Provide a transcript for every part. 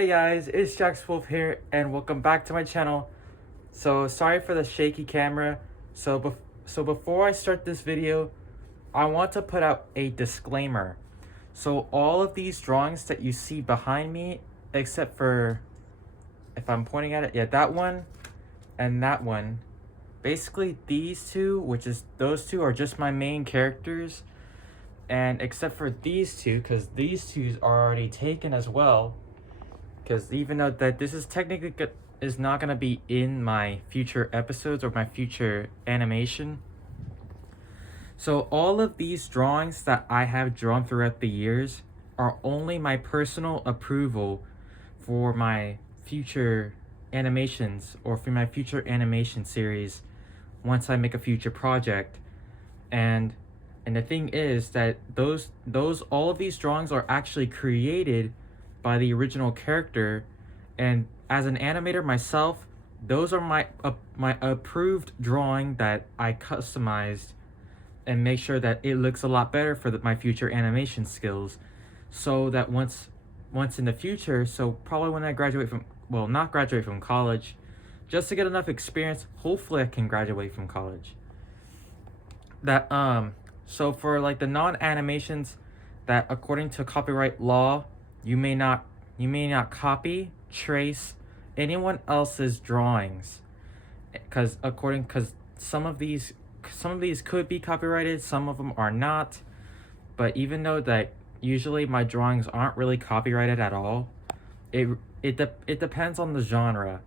Hey guys, it's Jax Wolf here, and welcome back to my channel. So sorry for the shaky camera. So before I start this video, I want to put out a disclaimer. So all of these drawings that you see behind me, except for if I'm pointing at it, yeah, that one and that one. Basically these two, which is those two, are just my main characters. And except for these two, because these two are already taken as well. Because even though that this is technically is not going to be in my future episodes or my future animation. So all of these drawings that I have drawn throughout the years are only my personal approval for my future animations or for my future animation series once I make a future project. And the thing is that all of these drawings are actually created by the original character, and as an animator myself, those are my approved drawing that I customized and make sure that it looks a lot better for my future animation skills, so that once in the future, so probably when I graduate from, well, not graduate from college, just to get enough experience, hopefully I can graduate from college, that so for like the non-animations that according to copyright law you may not copy, trace anyone else's drawings, because some of these could be copyrighted, some of them are not. But even though that usually my drawings aren't really copyrighted at all, it depends on the genre.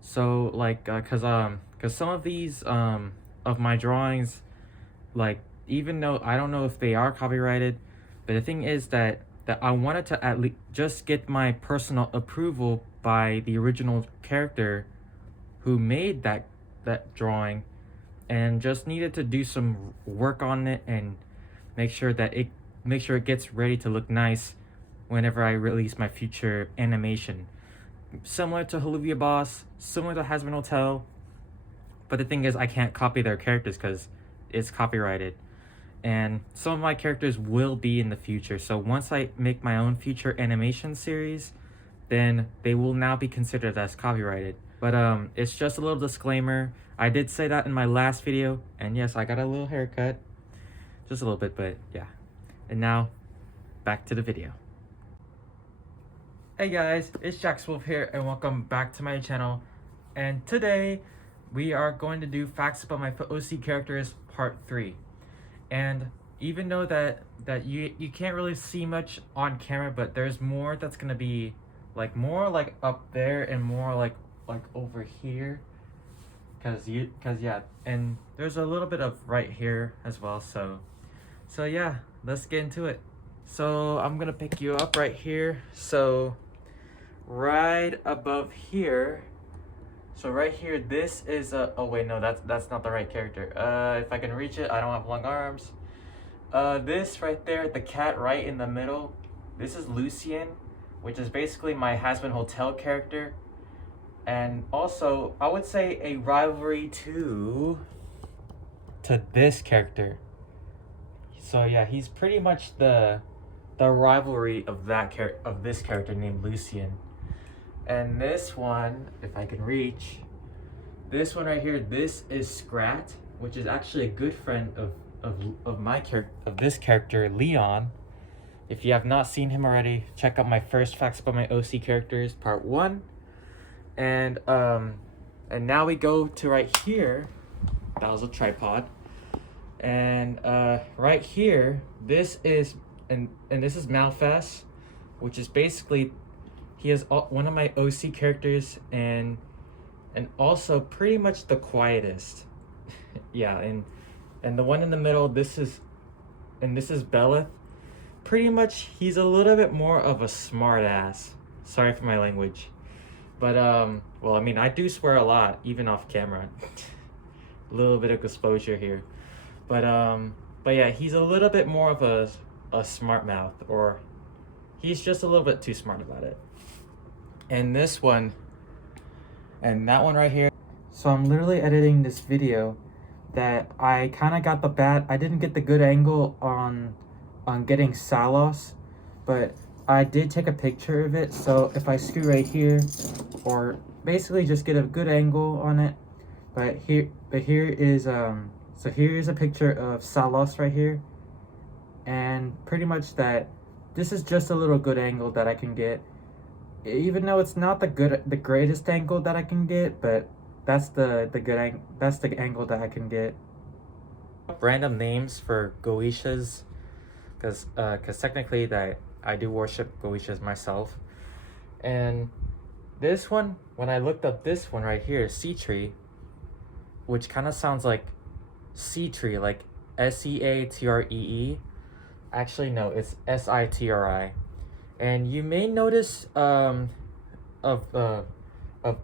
So like cuz some of these of my drawings, like, even though I don't know if they are copyrighted, but the thing is that I wanted to at least just get my personal approval by the original character who made that drawing, and just needed to do some work on it and make sure it gets ready to look nice whenever I release my future animation. Similar to Haluvia Boss, similar to Hazbin Hotel, but the thing is I can't copy their characters because it's copyrighted. And some of my characters will be in the future, so once I make my own future animation series, then they will now be considered as copyrighted. But it's just a little disclaimer. I did say that in my last video, and yes, I got a little haircut, just a little bit, but yeah. And now back to the video. Hey guys, it's Jax Wolf here, and welcome back to my channel. And today we are going to do facts about my OC characters part 3. And even though that you can't really see much on camera, but there's more that's gonna be like more like up there and more like over here, cause yeah, and there's a little bit of right here as well. So yeah, let's get into it. So I'm gonna pick you up right here. So right above here. So right here, this is oh wait, no, that's not the right character. If I can reach it, I don't have long arms. This right there, the cat right in the middle, this is Lucien, which is basically my Hazbin Hotel character. And also, I would say a rivalry to this character. So yeah, he's pretty much the rivalry of this character named Lucien. And this one, if I can reach, this one right here, this is Scrat, which is actually a good friend of this character, Leon. If you have not seen him already, check out my first facts about my OC characters, part 1. And now we go to right here. That was a tripod. And right here, this is this is Malfas, which is basically, he is one of my OC characters, and also pretty much the quietest. Yeah, and the one in the middle, this is Belith. Pretty much, he's a little bit more of a smart ass. Sorry for my language, but well, I mean, I do swear a lot even off camera. A little bit of exposure here, but yeah, he's a little bit more of a smart mouth, or he's just a little bit too smart about it. And this one and that one right here. So I'm literally editing this video that I kind of got I didn't get the good angle on getting Salos, but I did take a picture of it, so if I screw right here, or basically just get a good angle on it, but here is so here is a picture of Salos right here, and pretty much that this is just a little good angle that I can get, even though it's not the greatest angle that I can get, but that's that's the angle that I can get. Random names for Goishas, because technically that I do worship Goishas myself. And this one, when I looked up this one right here, Sea Tree, which kind of sounds like sea tree, like Seatree. Actually, no, it's Sitri. And you may notice of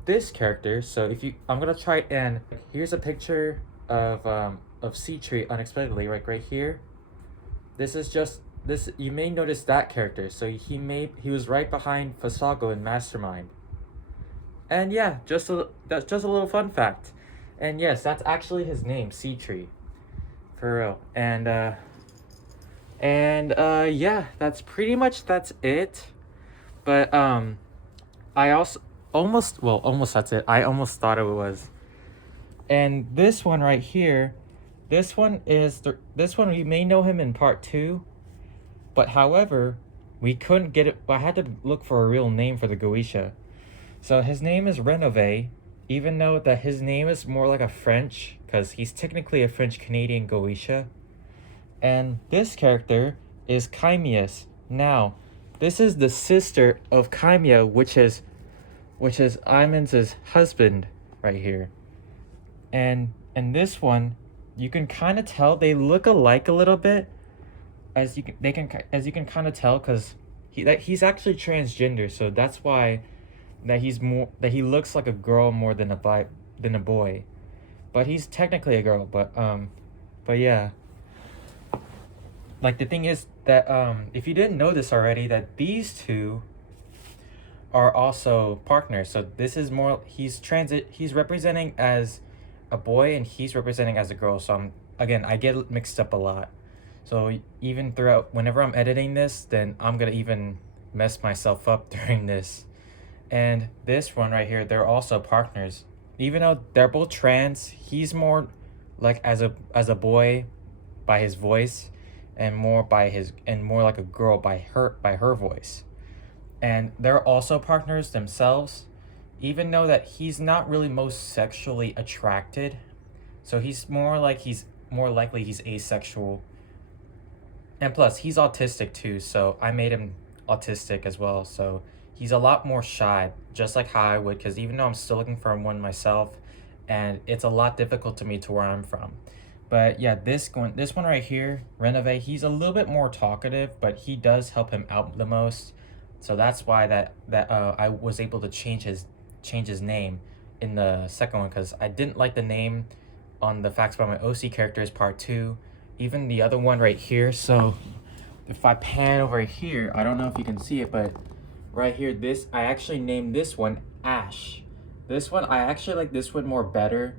this character. So if you, I'm gonna try it, and here's a picture of Sea Tree unexpectedly, right here. This is just this. You may notice that character. So he was right behind Fasago in Mastermind. And yeah, that's just a little fun fact. And yes, that's actually his name, Sea Tree, for real. And yeah, that's it. But I also almost that's it. I almost thought it was. And this one right here, this one you may know him in part 2, but however, we couldn't get it. I had to look for a real name for the Goisha. So his name is Renove, even though that his name is more like a French, because he's technically a French-Canadian Goisha. And this character is Kaimias. Now, this is the sister of Kaimia, which is Iman's husband right here. And this one, you can kind of tell they look alike a little bit, as you can kind of tell, because he's actually transgender, so that's why that he looks like a girl more than a boy, but he's technically a girl. But yeah, like the thing is that if you didn't know this already, that these two are also partners. So this is more, he's representing as a boy and he's representing as a girl. So I get mixed up a lot. So even throughout, whenever I'm editing this, then I'm gonna even mess myself up during this. And this one right here, they're also partners. Even though they're both trans, he's more like as a boy by his voice, and more like a girl by her voice. And they're also partners themselves, even though that he's not really most sexually attracted. So he's more likely he's asexual. And plus, he's autistic too, so I made him autistic as well. So he's a lot more shy, just like how I would, because even though I'm still looking for one myself, and it's a lot difficult to me to where I'm from. But yeah, this one right here, Renove, he's a little bit more talkative, but he does help him out the most. So that's why I was able to change his name in the second one, because I didn't like the name on the Facts About My OC Characters Part 2. Even the other one right here. So if I pan over here, I don't know if you can see it, but right here, I actually named this one Ash. This one, I actually like this one more better.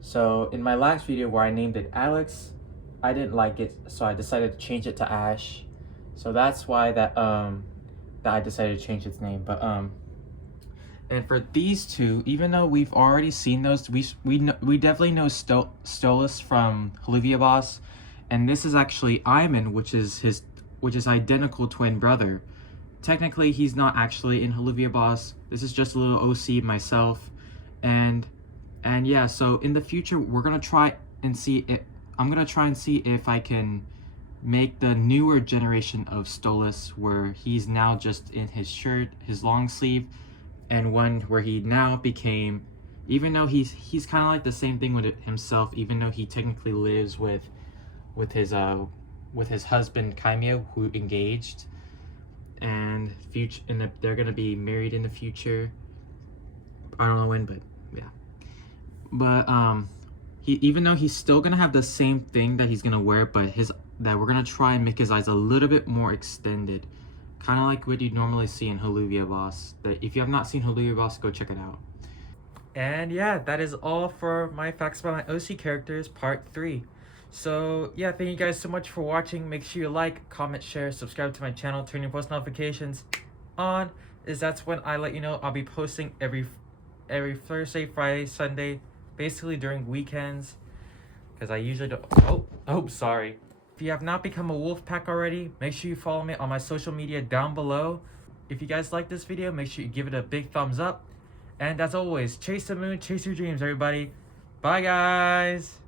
So in my last video where I named it Alex, I didn't like it, so I decided to change it to Ash. So that's why that I decided to change its name. But and for these two, even though we've already seen those, we definitely know Stolas from Olivia Boss, and this is actually Iman, which is identical twin brother. Technically, he's not actually in Olivia Boss. This is just a little OC myself, and yeah. So in the future, we're gonna try and see it. I'm gonna try and see if I can make the newer generation of Stolas, where he's now just in his shirt, his long sleeve, and one where he now became, even though he's kind of like the same thing with it himself, even though he technically lives with his husband Kaimio, who engaged, and they're gonna be married in the future. I don't know when, but yeah. But even though he's still gonna have the same thing that he's gonna wear, but we're gonna try and make his eyes a little bit more extended, kind of like what you normally see in Olivia Boss. That if you have not seen Olivia Boss, go check it out. And yeah, that is all for my Facts About My OC Characters Part 3. So yeah, thank you guys so much for watching. Make sure you like, comment, share, subscribe to my channel, turn your post notifications on, is that's when I let you know I'll be posting every Thursday, Friday, Sunday, basically during weekends, because I usually don't. Sorry. If you have not become a wolf pack already, make sure you follow me on my social media down below. If you guys like this video, make sure you give it a big thumbs up. And as always, chase the moon, chase your dreams, everybody. Bye, guys.